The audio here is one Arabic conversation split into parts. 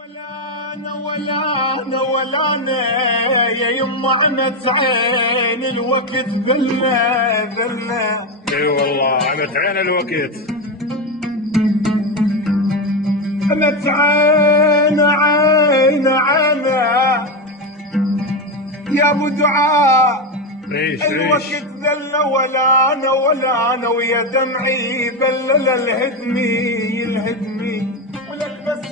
ولا انا يا يما عنت عين الوقت ذلنا اي والله عنت عين الوقت. عنت عين يا ابو دعاء. الوقت ذل ولا انا ويا دمعي بلل الهدمي ولك بس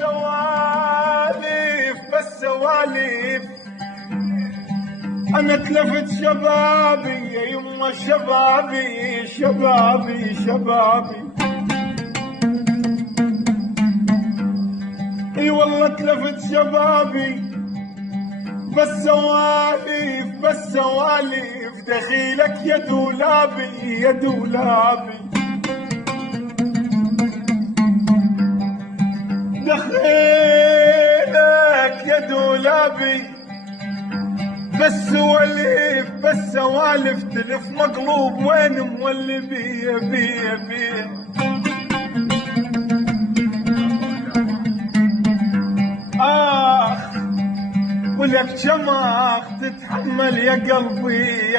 سواليف انا تلفت شبابي يا يما شبابي اي والله تلفت شبابي بس سواليف دخيلك يا دولابي دخيلك يا دولابي بس سوالف تلف مقلوب وين مولي بيه ولك شماخ تتحمل يا قلبي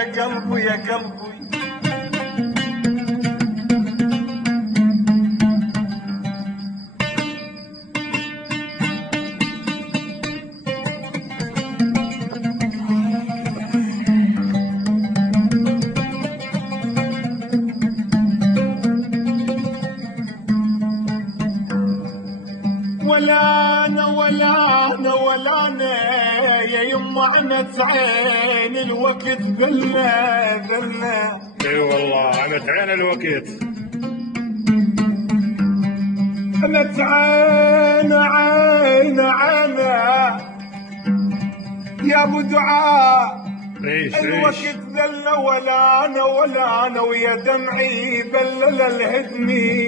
ولا انا يا يما عنت عين الوقت ذلنا اي والله عنت عين الوقت. عنت عين يا ابو دعاء. الوقت ذل ولا انا ويا دمعي بلل الهدمي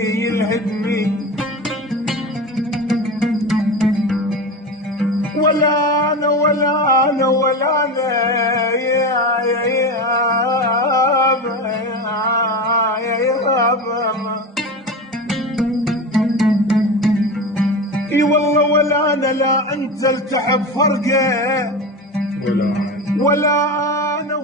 ولا انا يا اي والله ولا انا لا انت التحب فرقه ولا انا